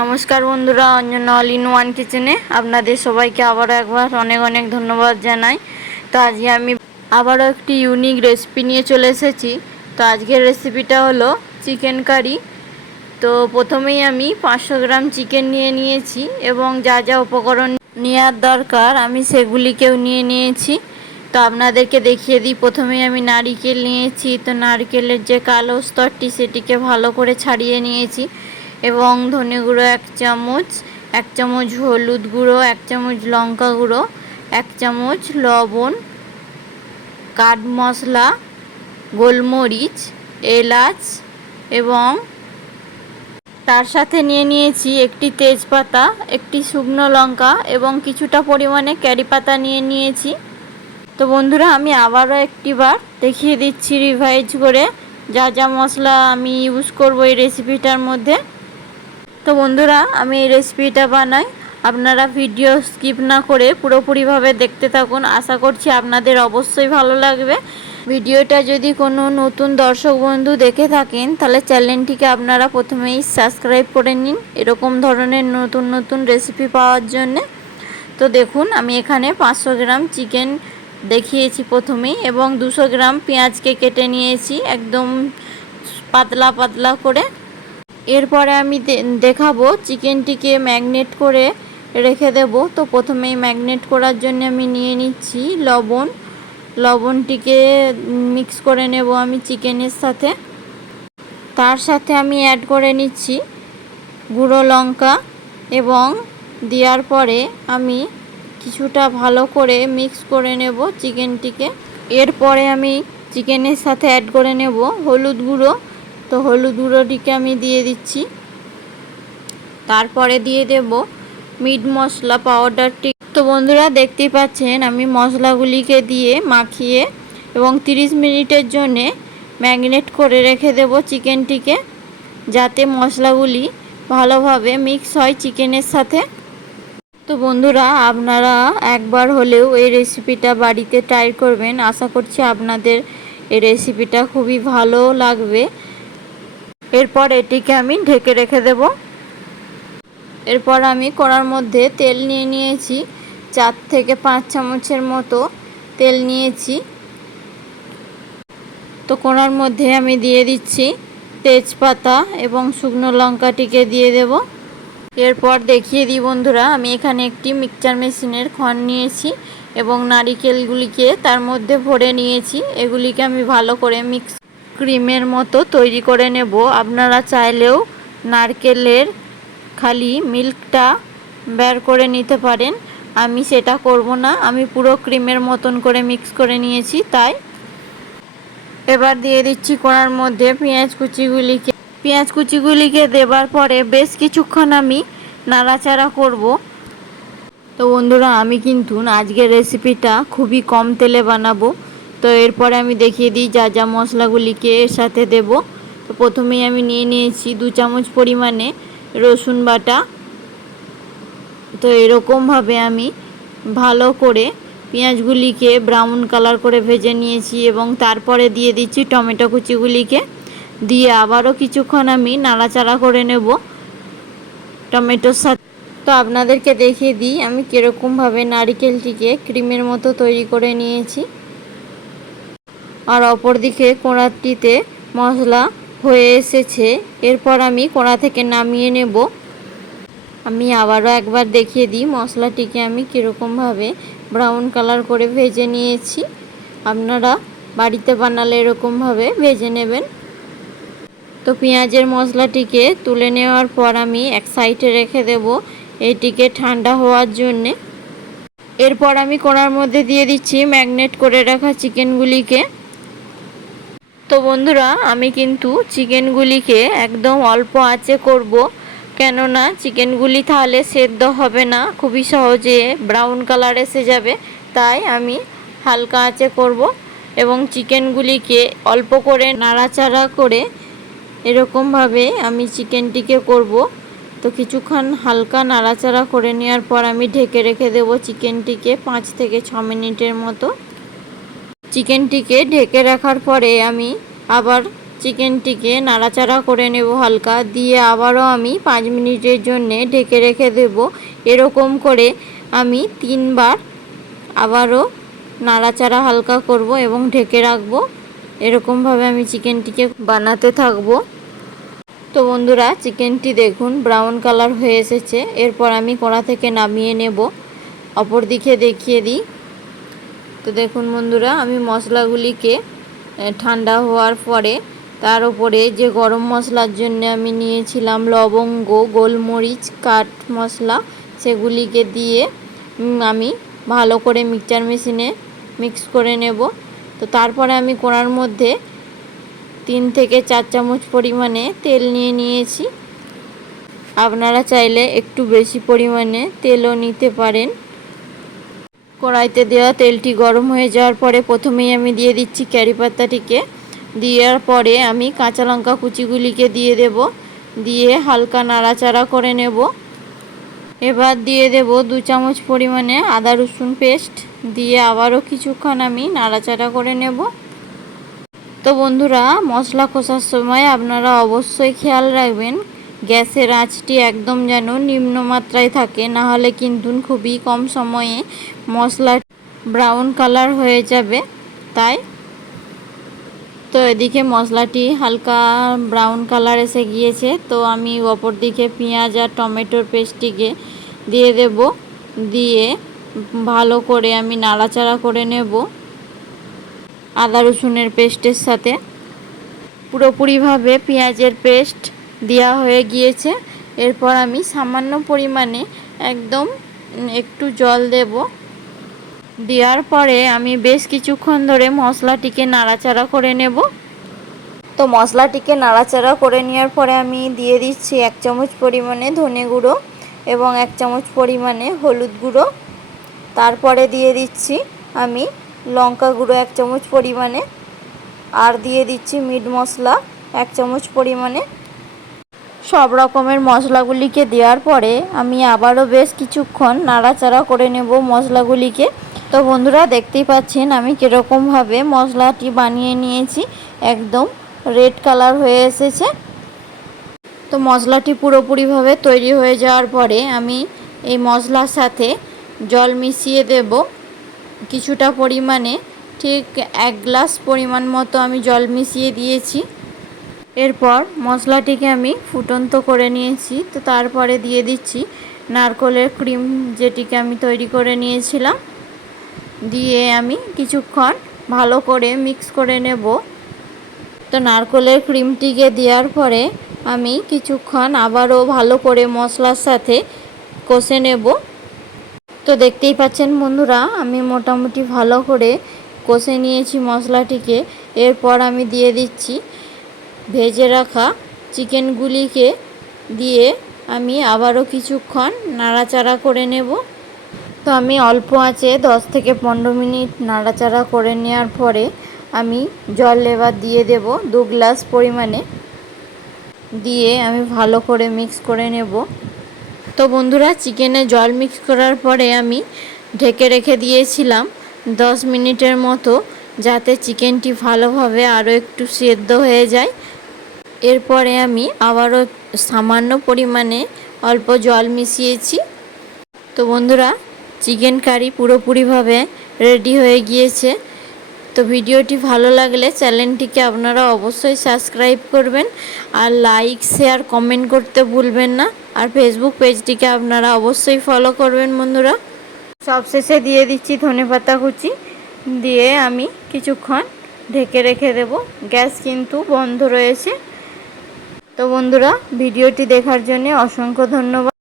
নমস্কার বন্ধুরা, অঞ্জন অল.in.One কিচেনে আপনাদের সবাইকে আবারও একবার অনেক অনেক ধন্যবাদ জানাই। তো আজকে আমি আবারও একটি ইউনিক রেসিপি নিয়ে চলে এসেছি। তো আজকের রেসিপিটা হলো চিকেন কারি। তো প্রথমেই আমি 500 গ্রাম চিকেন নিয়ে নিয়েছি এবং যা যা উপকরণ নেওয়ার দরকার আমি সেগুলিকেও নিয়ে নিয়েছি। তো আপনাদেরকে দেখিয়ে দিই। প্রথমেই আমি নারকেল নিয়েছি। তো নারকেলের যে কালো স্তরটি সেটিকে ভালো করে ছাড়িয়ে নিয়েছি এবং ধনে গুঁড়ো 1 চামচ, 1 চামচ হলুদ গুঁড়ো, 1 চামচ লঙ্কা গুঁড়ো, 1 চামচ লবণ, কাঠ মশলা, গোলমরিচ, এলাচ এবং তার সাথে নিয়ে নিয়েছি একটি তেজপাতা, একটি শুকনো লঙ্কা এবং কিছুটা পরিমাণে কারি পাতা নিয়ে নিয়েছি। তো বন্ধুরা, আমি আবারও একটিবার দেখিয়ে দিচ্ছি রিভাইজ করে যা যা মশলা আমি ইউজ করব এই রেসিপিটার মধ্যে। তো বন্ধুরা, আমি এই রেসিপিটা বানাই, আপনারা ভিডিও স্কিপ না করে পুরোপুরিভাবে দেখতে থাকুন। আশা করছি আপনাদের অবশ্যই ভালো লাগবে। ভিডিওটা যদি কোনো নতুন দর্শক বন্ধু দেখে থাকেন তাহলে চ্যানেলটিকে আপনারা প্রথমেই সাবস্ক্রাইব করে নিন এরকম ধরনের নতুন নতুন রেসিপি পাওয়ার জন্যে। তো দেখুন, আমি এখানে 500 গ্রাম চিকেন দেখিয়েছি প্রথমেই এবং 200 গ্রাম পেঁয়াজকে কেটে নিয়েছি একদম পাতলা পাতলা করে। এরপরে আমি দেখাবো চিকেনটিকে ম্যাগনেট করে রেখে দেব। তো প্রথমেই ম্যাগনেট করার জন্য আমি নিয়ে নিচ্ছি লবণটিকে মিক্স করে নেব আমি চিকেনের সাথে। তার সাথে আমি অ্যাড করে নিচ্ছি গুঁড়ো লঙ্কা এবং দেওয়ার পরে আমি কিছুটা ভালো করে মিক্স করে নেব চিকেনটিকে। এরপরে আমি চিকেনের সাথে অ্যাড করে নেব হলুদ গুঁড়ো। তো হলুদ গুঁড়োটিকে আমি দিয়ে দিচ্ছি। তারপরে দিয়ে দেব মিট মশলা পাউডারটি। তো বন্ধুরা, দেখতেই পাচ্ছেন আমি মশলাগুলিকে দিয়ে মাখিয়ে এবং 30 মিনিটের জন্যে ম্যাগনেট করে রেখে দেব চিকেনটিকে, যাতে মশলাগুলি ভালোভাবে মিক্স হয় চিকেনের সাথে। তো বন্ধুরা, আপনারা একবার হলেও এই রেসিপিটা বাড়িতে ট্রাই করবেন। আশা করছি আপনাদের এই রেসিপিটা খুবই ভালো লাগবে। এরপর এটিকে আমি ঢেকে রেখে দেব। এরপর আমি কড়ার মধ্যে তেল নিয়ে নিয়েছি, 4 থেকে 5 চামচের মতো তেল নিয়েছি। তো কড়ার মধ্যে আমি দিয়ে দিচ্ছি তেজপাতা এবং শুকনো লঙ্কাটিকে দিয়ে দেব। এরপর দেখিয়ে দিই বন্ধুরা, আমি এখানে একটি মিক্সচার মেশিনের খড় নিয়েছি এবং নারিকেলগুলিকে তার মধ্যে ভরে নিয়েছি। এগুলিকে আমি ভালো করে মিক্স ক্রিমের মতো তৈরি করে নেব। আপনারা চাইলেও নারকেলের খালি মিল্কটা বের করে নিতে পারেন, আমি সেটা করব না। আমি পুরো ক্রিমের মতন করে মিক্স করে নিয়েছি তাই। এবার দিয়ে দিচ্ছি কড়ার মধ্যে পেঁয়াজ কুচিগুলিকে দেবার পরে বেশ কিছুক্ষণ আমি নাড়াচাড়া করব। তো বন্ধুরা, আমি কিন্তু আজকের রেসিপিটা খুবই কম তেলে বানাবো। তো এরপরে আমি দেখিয়ে দিই যা যা মশলাগুলিকে এর সাথে দেব। তো প্রথমেই আমি নিয়ে নিয়েছি 2 চামচ পরিমাণে রসুন বাটা। তো এরকমভাবে আমি ভালো করে পেঁয়াজগুলিকে ব্রাউন কালার করে ভেজে নিয়েছি এবং তারপরে দিয়ে দিচ্ছি টমেটো কুচিগুলিকে, দিয়ে আবারও কিছুক্ষণ আমি নাড়াচাড়া করে নেব টমেটোর সাথে। তো আপনাদেরকে দেখিয়ে দিই আমি কীরকমভাবে নারকেলটিকে ক্রিমের মতো তৈরি করে নিয়েছি। আর অপরদিকে কড়াটিতে মশলা হয়ে এসেছে। এরপর আমি কড়া থেকে নামিয়ে নেব। আমি আবারও একবার দেখিয়ে দিই মশলাটিকে আমি কীরকমভাবে ব্রাউন কালার করে ভেজে নিয়েছি। আপনারা বাড়িতে বানালে এরকমভাবে ভেজে নেবেন। তো পেঁয়াজের মশলাটিকে তুলে নেওয়ার পর আমি এক সাইডে রেখে দেব এটিকে ঠান্ডা হওয়ার জন্যে। এরপর আমি কড়ার মধ্যে দিয়ে দিচ্ছি ম্যাগনেট করে রাখা চিকেনগুলিকে। তো বন্ধুরা, আমি কিন্তু চিকেনগুলিকে একদম অল্প আঁচে করব, কেননা চিকেনগুলি তাহলে সেদ্ধ হবে না, খুবই সহজে ব্রাউন কালার এসে যাবে। তাই আমি হালকা আঁচে করব এবং চিকেনগুলিকে অল্প করে নাড়াচাড়া করে এরকমভাবে আমি চিকেনটিকে করব। তো কিছুক্ষণ হালকা নাড়াচাড়া করে নেওয়ার পর আমি ঢেকে রেখে দেব চিকেনটিকে 5 থেকে 6 মিনিটের মতো। চিকেনটিকে ঢেকে রাখার পরে আমি আবার চিকেনটিকে নাড়াচাড়া করে নেব হালকা, দিয়ে আবারও আমি 5 মিনিটের জন্য ঢেকে রেখে দেব। এরকম করে আমি 3 বার আবারও নাড়াচাড়া হালকা করব এবং ঢেকে রাখবো। এরকমভাবে আমি চিকেনটিকে বানাতে থাকবো। তো বন্ধুরা, চিকেনটি দেখুন ব্রাউন কালার হয়ে এসেছে। এরপর আমি কড়া থেকে নামিয়ে নেব। অপর দিকে দেখিয়ে দিই। তো দেখুন বন্ধুরা, আমি মশলাগুলিকে ঠান্ডা হওয়ার পরে তার উপরে যে গরম মশলার জন্য আমি নিয়েছিলাম লবঙ্গ, গোলমরিচ, কাঠ মশলা, সেগুলিকে দিয়ে আমি ভালো করে মিক্সচার মেশিনে মিক্স করে নেব। তো তারপরে আমি কড়ার মধ্যে 3 থেকে 4 চামচ পরিমাণে তেল নিয়ে নিয়েছি। আপনারা চাইলে একটু বেশি পরিমাণে তেলও নিতে পারেন। কড়াইতে দেওয়া তেলটি গরম হয়ে যাওয়ার পরে প্রথমেই আমি দিয়ে দিচ্ছি কারি পাতাটিকে। দেওয়ার পরে আমি কাঁচা লঙ্কা কুচিগুলিকে দিয়ে দেব, দিয়ে হালকা নাড়াচাড়া করে নেব। এবার দিয়ে দেব 2 চামচ পরিমাণে আদা রসুন পেস্ট, দিয়ে আবারও কিছুক্ষণ আমি নাড়াচাড়া করে নেব। তো বন্ধুরা, মশলা কষার সময় আপনারা অবশ্যই খেয়াল রাখবেন গ্যাসের আঁচটি একদম যেন নিম্নমাত্রায় থাকে, না হলে কিন্তু খুবই কম সময়ে মশলা ব্রাউন কালার হয়ে যাবে। তাই তো এদিকে মশলাটি হালকা ব্রাউন কালার এসে গিয়েছে। তো আমি অপর দিকে পেঁয়াজ আর টমেটোর পেস্টটিকে দিয়ে দেব, দিয়ে ভালো করে আমি নাড়াচাড়া করে নেব আদা রসুনের পেস্টের সাথে। পুরোপুরিভাবে পেঁয়াজের পেস্ট দেওয়া হয়ে গিয়েছে। এরপর আমি সামান্য পরিমাণে একদম একটু জল দেব। দেওয়ার পরে আমি বেশ কিছুক্ষণ ধরে মশলাটিকে নাড়াচাড়া করে নেব। তো মশলাটিকে নাড়াচাড়া করে নেওয়ার পরে আমি দিয়ে দিচ্ছি 1 চামচ পরিমাণে ধনে গুঁড়ো এবং 1 চামচ পরিমাণে হলুদ গুঁড়ো। তারপরে দিয়ে দিচ্ছি আমি লঙ্কা গুঁড়ো 1 চামচ পরিমাণে, আর দিয়ে দিচ্ছি মিট মশলা 1 চামচ পরিমাণে। সব রকমের মশলাগুলিকে দেওয়ার পরে আমি আবারও বেশ কিছুক্ষণ নাড়াচাড়া করে নেব মশলাগুলিকে। তো বন্ধুরা, দেখতেই পাচ্ছেন আমি কীরকমভাবে মশলাটি বানিয়ে নিয়েছি, একদম রেড কালার হয়ে এসেছে। তো মশলাটি পুরোপুরিভাবে তৈরি হয়ে যাওয়ার পরে আমি এই মশলার সাথে জল মিশিয়ে দেব কিছুটা পরিমাণে, ঠিক 1 গ্লাস পরিমাণ মতো আমি জল মিশিয়ে দিয়েছি। এরপর মশলাটিকে আমি ফুটন্ত করে নিয়েছি। তো তারপরে দিয়ে দিচ্ছি নারকেলের ক্রিম, যেটিকে আমি তৈরি করে নিয়েছিলাম, দিয়ে আমি কিছুক্ষণ ভালো করে মিক্স করে নেব। তো নারকেলের ক্রিমটিকে দেওয়ার পরে আমি কিছুক্ষণ আবারও ভালো করে মশলার সাথে কষে নেব। তো দেখতেই পাচ্ছেন বন্ধুরা, আমি মোটামুটি ভালো করে কষে নিয়েছি মশলাটিকে। এরপর আমি দিয়ে দিচ্ছি ভেজে রাখা চিকেনগুলিকে, দিয়ে আমি আবারও কিছুক্ষণ নাড়াচাড়া করে নেব। তো আমি অল্প আঁচে 10 থেকে 15 মিনিট নাড়াচাড়া করে নেওয়ার পরে আমি জল এবার দিয়ে দেব 2 গ্লাস পরিমাণে, দিয়ে আমি ভালো করে মিক্স করে নেব। তো বন্ধুরা, চিকেনে জল মিক্স করার পরে আমি ঢেকে রেখে দিয়েছিলাম 10 মিনিটের মতো, যাতে চিকেনটি ভালোভাবে আরও একটু সেদ্ধ হয়ে যায়। এরপরে আমি আবারও সামান্য পরিমাণে অল্প জল মিশিয়েছি। তো বন্ধুরা, চিকেন কারি পুরোপুরিভাবে রেডি হয়ে গিয়েছে। তো ভিডিওটি ভালো লাগলে চ্যানেলটিকে আপনারা অবশ্যই সাবস্ক্রাইব করবেন, আর লাইক শেয়ার কমেন্ট করতে ভুলবেন না। আর ফেসবুক পেজটিকে আপনারা অবশ্যই ফলো করবেন বন্ধুরা। সবশেষে দিয়ে দিচ্ছি ধনেপাতা কুচি, দিয়ে আমি কিছুক্ষণ ঢেকে রেখে দেব। গ্যাস কিন্তু বন্ধ রয়েছে। তো বন্ধুরা, ভিডিওটি দেখার জন্য অসংখ্য ধন্যবাদ।